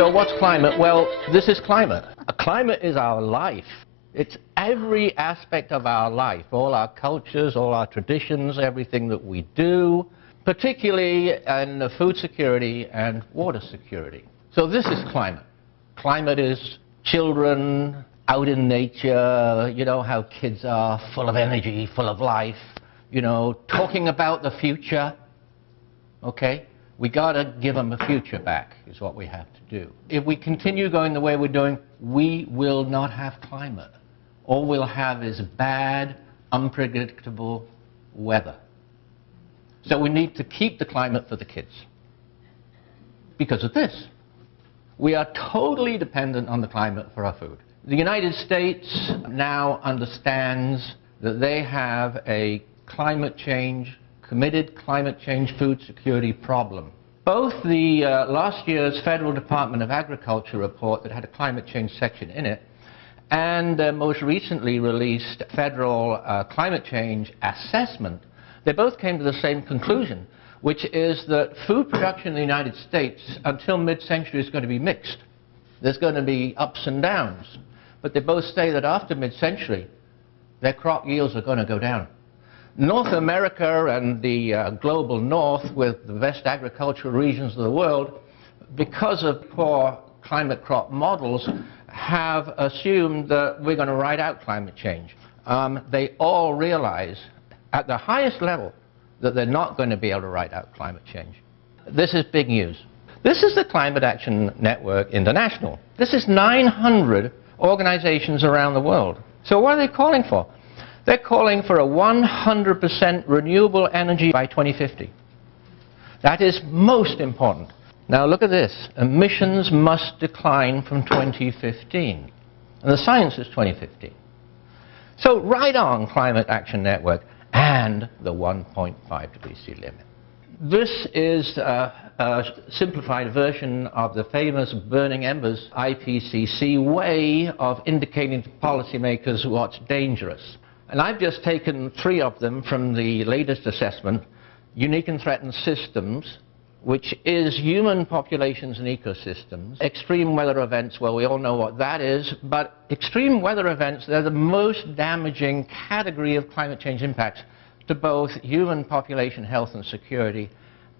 So what's climate? Well, this is climate. Climate is our life. It's every aspect of our life, all our cultures, all our traditions, everything that we do, particularly in food security and water security. So this is climate. Climate is children out in nature, you know how kids are, full of energy, full of life, you know, talking about the future, okay? We gotta give them a future back, is what we have to do. If we continue going the way we're doing, we will not have climate. All we'll have is bad, unpredictable weather. So we need to keep the climate for the kids. Because of this. We are totally dependent on the climate for our food. The United States now understands that they have a committed climate change food security problem. Both the last year's Federal Department of Agriculture report that had a climate change section in it and most recently released federal climate change assessment, they both came to the same conclusion, which is that food production in the United States until mid-century is going to be mixed. There's going to be ups and downs. But they both say that after mid-century, their crop yields are going to go down. North America and the global north, with the best agricultural regions of the world, because of poor climate crop models, have assumed that we're going to ride out climate change. They all realize at the highest level that they're not going to be able to ride out climate change. This is big news. This is the Climate Action Network International. This is 900 organizations around the world. So what are they calling for? They're calling for a 100% renewable energy by 2050. That is most important. Now look at this. Emissions must decline from 2015. And the science is 2015. So right on, Climate Action Network and the 1.5 degree C limit. This is a simplified version of the famous burning embers IPCC way of indicating to policymakers what's dangerous. And I've just taken 3 of them from the latest assessment, unique and threatened systems, which is human populations and ecosystems. Extreme weather events, well, we all know what that is, but extreme weather events, they're the most damaging category of climate change impacts to both human population health and security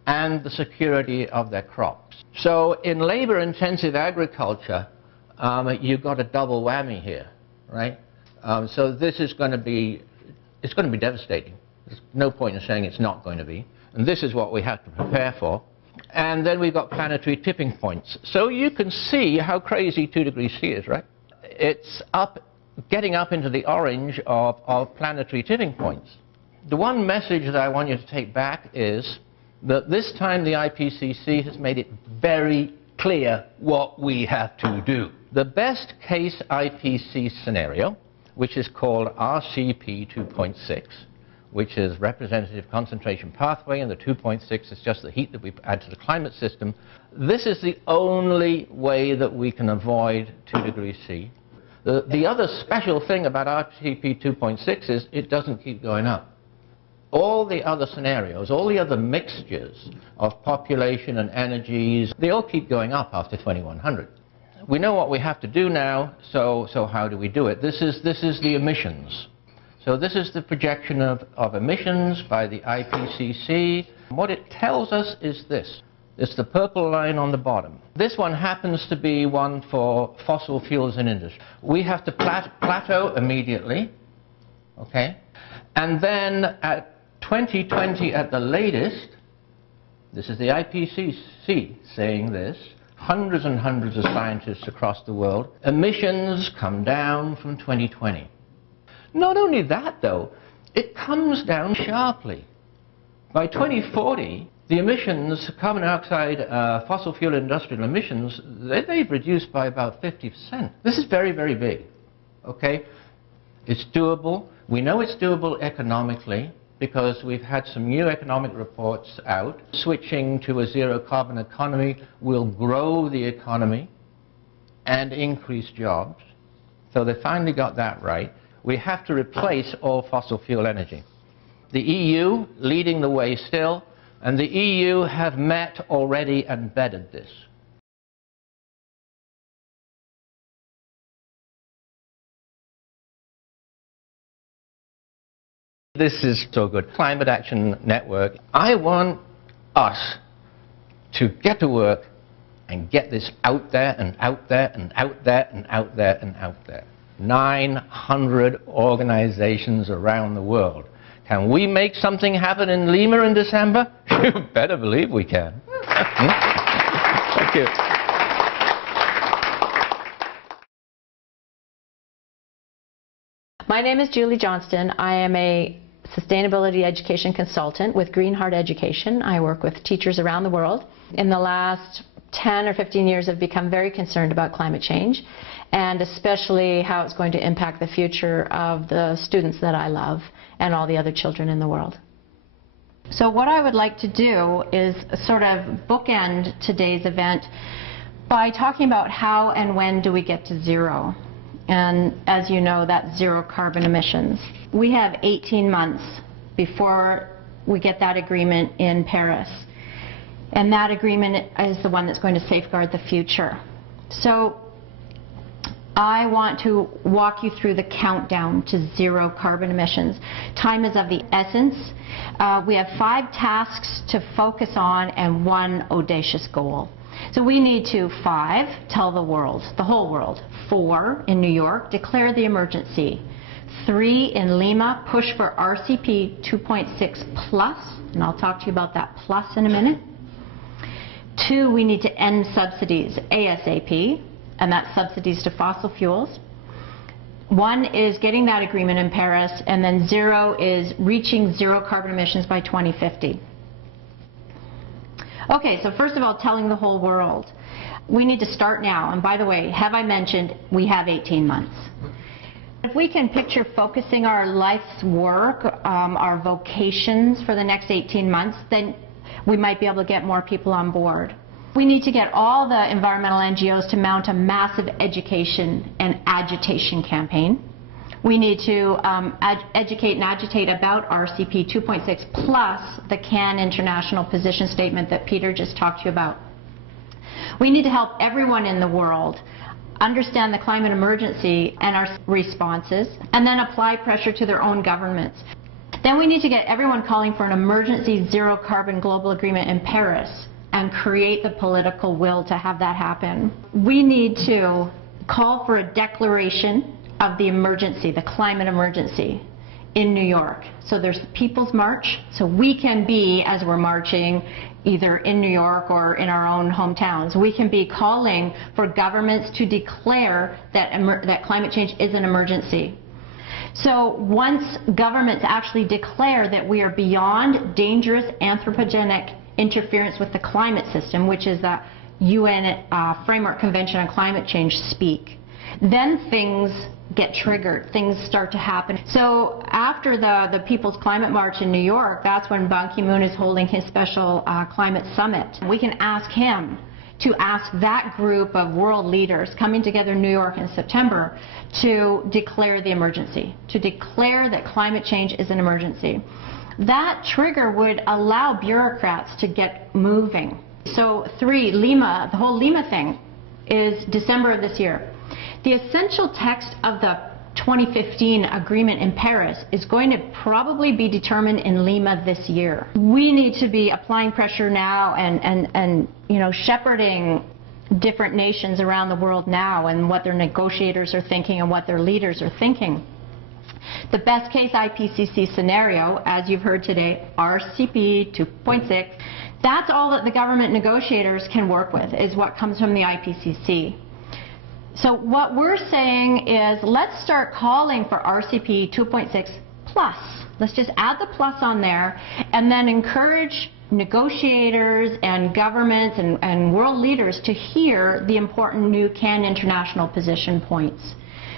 and the security of their crops. So in labor-intensive agriculture, you've got a double whammy here, right? So this is going to be, it's going to be devastating. There's no point in saying it's not going to be. And this is what we have to prepare for. And then we've got planetary tipping points. So you can see how crazy 2 degrees C is, right? It's getting up into the orange of planetary tipping points. The one message that I want you to take back is that this time the IPCC has made it very clear what we have to do. The best case IPCC scenario, which is called RCP 2.6, which is representative concentration pathway, and the 2.6 is just the heat that we add to the climate system. This is the only way that we can avoid 2 degrees C. The other special thing about RCP 2.6 is it doesn't keep going up. All the other scenarios, all the other mixtures of population and energies, they all keep going up after 2100. We know what we have to do now, so how do we do it? This is the emissions. So this is the projection of emissions by the IPCC. What it tells us is this. It's the purple line on the bottom. This one happens to be one for fossil fuels in industry. We have to plateau immediately, okay? And then at 2020 at the latest, this is the IPCC saying this, hundreds and hundreds of scientists across the world, emissions come down from 2020. Not only that, though, it comes down sharply. By 2040, the emissions, carbon dioxide, fossil fuel industrial emissions, they've reduced by about 50%. This is very, very big, okay? It's doable. We know it's doable economically because we've had some new economic reports out. Switching to a zero-carbon economy will grow the economy and increase jobs. So they finally got that right. We have to replace all fossil fuel energy. The EU leading the way still, and the EU have met already and embedded this. This is so good. Climate Action Network. I want us to get to work and get this out there and out there and out there and out there and out there. 900 organizations around the world. Can we make something happen in Lima in December? You better believe we can. Thank you. My name is Julie Johnston. I am a sustainability education consultant with Green Heart Education. I work with teachers around the world. In the last 10 or 15 years, I've become very concerned about climate change, and especially how it's going to impact the future of the students that I love and all the other children in the world. So what I would like to do is sort of bookend today's event by talking about how and when do we get to zero. And as you know, that's zero carbon emissions. We have 18 months before we get that agreement in Paris. And that agreement is the one that's going to safeguard the future. So I want to walk you through the countdown to zero carbon emissions. Time is of the essence. We have 5 tasks to focus on and 1 audacious goal. So we need to 5, tell the world, the whole world. 4, in New York, declare the emergency. 3, in Lima, push for RCP 2.6 plus, and I'll talk to you about that plus in a minute. 2, we need to end subsidies ASAP, and that's subsidies to fossil fuels. 1 is getting that agreement in Paris, and then 0 is reaching zero carbon emissions by 2050. Okay, so first of all, telling the whole world. We need to start now, and by the way, have I mentioned we have 18 months? If we can picture focusing our life's work, our vocations for the next 18 months, then we might be able to get more people on board. We need to get all the environmental NGOs to mount a massive education and agitation campaign. We need to educate and agitate about RCP 2.6 plus the CAN International Position Statement that Peter just talked to you about. We need to help everyone in the world understand the climate emergency and our responses, and then apply pressure to their own governments. Then we need to get everyone calling for an emergency zero carbon global agreement in Paris and create the political will to have that happen. We need to call for a declaration of the emergency, the climate emergency, in New York. So there's the People's March, so we can be, as we're marching, either in New York or in our own hometowns, we can be calling for governments to declare that climate change is an emergency. So once governments actually declare that we are beyond dangerous anthropogenic interference with the climate system, which is the UN Framework Convention on Climate Change speak, then things get triggered, things start to happen. So after the People's Climate March in New York, that's when Ban Ki-moon is holding his special climate summit. We can ask him to ask that group of world leaders coming together in New York in September to declare the emergency, to declare that climate change is an emergency. That trigger would allow bureaucrats to get moving. So 3, Lima, the whole Lima thing is December of this year. The essential text of the 2015 agreement in Paris is going to probably be determined in Lima this year. We need to be applying pressure now and you know, shepherding different nations around the world now and what their negotiators are thinking and what their leaders are thinking. The best case IPCC scenario, as you've heard today, RCP 2.6, that's all that the government negotiators can work with, is what comes from the IPCC. So what we're saying is, let's start calling for RCP 2.6 plus. Let's just add the plus on there and then encourage negotiators and governments and world leaders to hear the important new CAN International position points.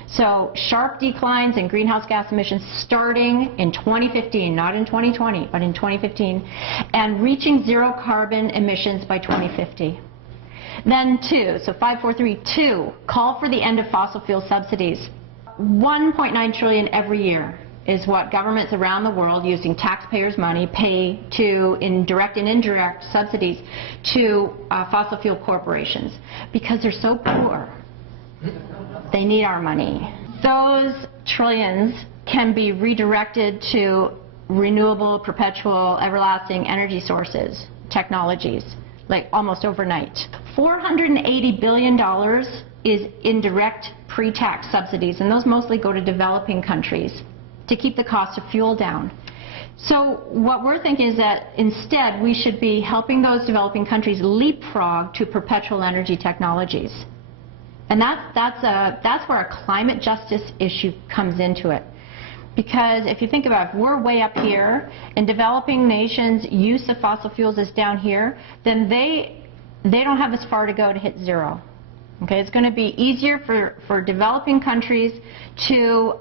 So sharp declines in greenhouse gas emissions starting in 2015, not in 2020, but in 2015, and reaching zero carbon emissions by 2050. Then 2, so 5, 4, 3, 2, call for the end of fossil fuel subsidies. 1.9 trillion every year is what governments around the world using taxpayers' money pay to, in direct and indirect subsidies, to fossil fuel corporations because they're so poor. They need our money. Those trillions can be redirected to renewable, perpetual, everlasting energy sources, technologies, like almost overnight. $480 billion is indirect pre-tax subsidies, and those mostly go to developing countries to keep the cost of fuel down. So what we're thinking is that instead we should be helping those developing countries leapfrog to perpetual energy technologies. And that's where a climate justice issue comes into it. Because if you think about it, if we're way up here and developing nations' use of fossil fuels is down here, then they don't have as far to go to hit zero. Okay, it's going to be easier for developing countries to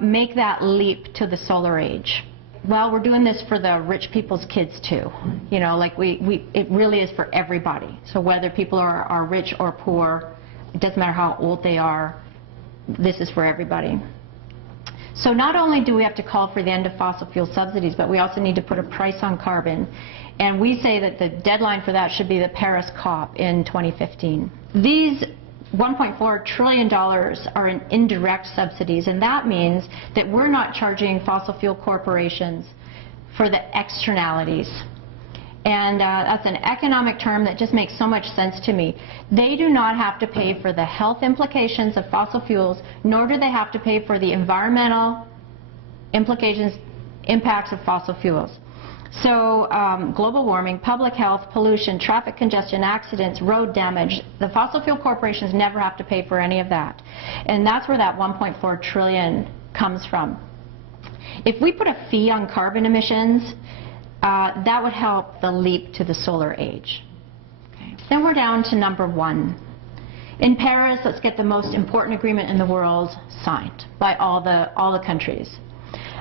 make that leap to the solar age. Well, we're doing this for the rich people's kids too. You know, like it really is for everybody. So whether people are rich or poor, it doesn't matter how old they are, this is for everybody. So not only do we have to call for the end of fossil fuel subsidies, but we also need to put a price on carbon. And we say that the deadline for that should be the Paris COP in 2015. These $1.4 trillion are in indirect subsidies, and that means that we're not charging fossil fuel corporations for the externalities. And that's an economic term that just makes so much sense to me. They do not have to pay for the health implications of fossil fuels, nor do they have to pay for the environmental impacts of fossil fuels. So global warming, public health, pollution, traffic congestion, accidents, road damage, the fossil fuel corporations never have to pay for any of that. And that's where that $1.4 trillion comes from. If we put a fee on carbon emissions, that would help the leap to the solar age. Okay. Then we're down to number 1. In Paris, let's get the most important agreement in the world signed by all the countries.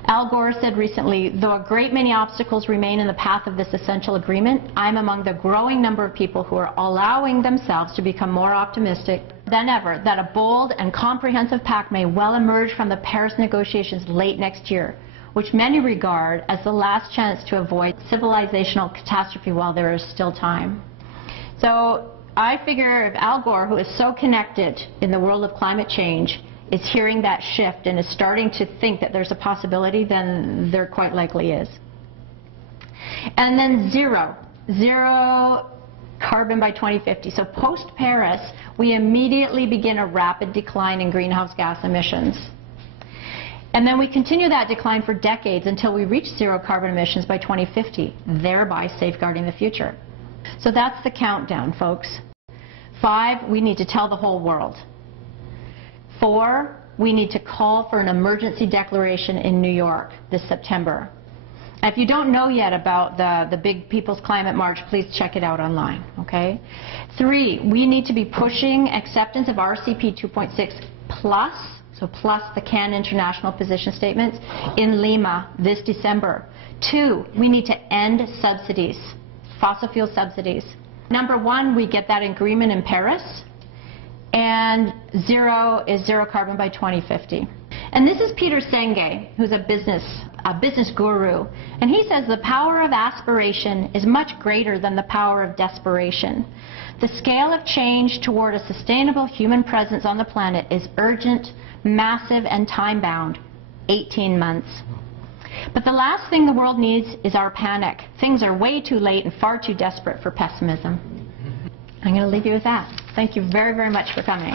Al Gore said recently, though a great many obstacles remain in the path of this essential agreement, I'm among the growing number of people who are allowing themselves to become more optimistic than ever that a bold and comprehensive pact may well emerge from the Paris negotiations late next year, which many regard as the last chance to avoid civilizational catastrophe while there is still time. So I figure if Al Gore, who is so connected in the world of climate change, is hearing that shift and is starting to think that there's a possibility, then there quite likely is. And then zero carbon by 2050. So post-Paris, we immediately begin a rapid decline in greenhouse gas emissions. And then we continue that decline for decades until we reach zero carbon emissions by 2050, thereby safeguarding the future. So that's the countdown, folks. 5, we need to tell the whole world. 4, we need to call for an emergency declaration in New York this September. If you don't know yet about the big People's Climate March, please check it out online, okay? 3, we need to be pushing acceptance of RCP 2.6 plus, so plus the Cannes International Position Statements, in Lima this December. 2, we need to end subsidies, fossil fuel subsidies. Number 1, we get that agreement in Paris. And 0 is zero carbon by 2050. And this is Peter Senge, who's a business guru. And he says the power of aspiration is much greater than the power of desperation. The scale of change toward a sustainable human presence on the planet is urgent, massive, and time-bound. 18 months. But the last thing the world needs is our panic. Things are way too late and far too desperate for pessimism. I'm going to leave you with that. Thank you very, very much for coming.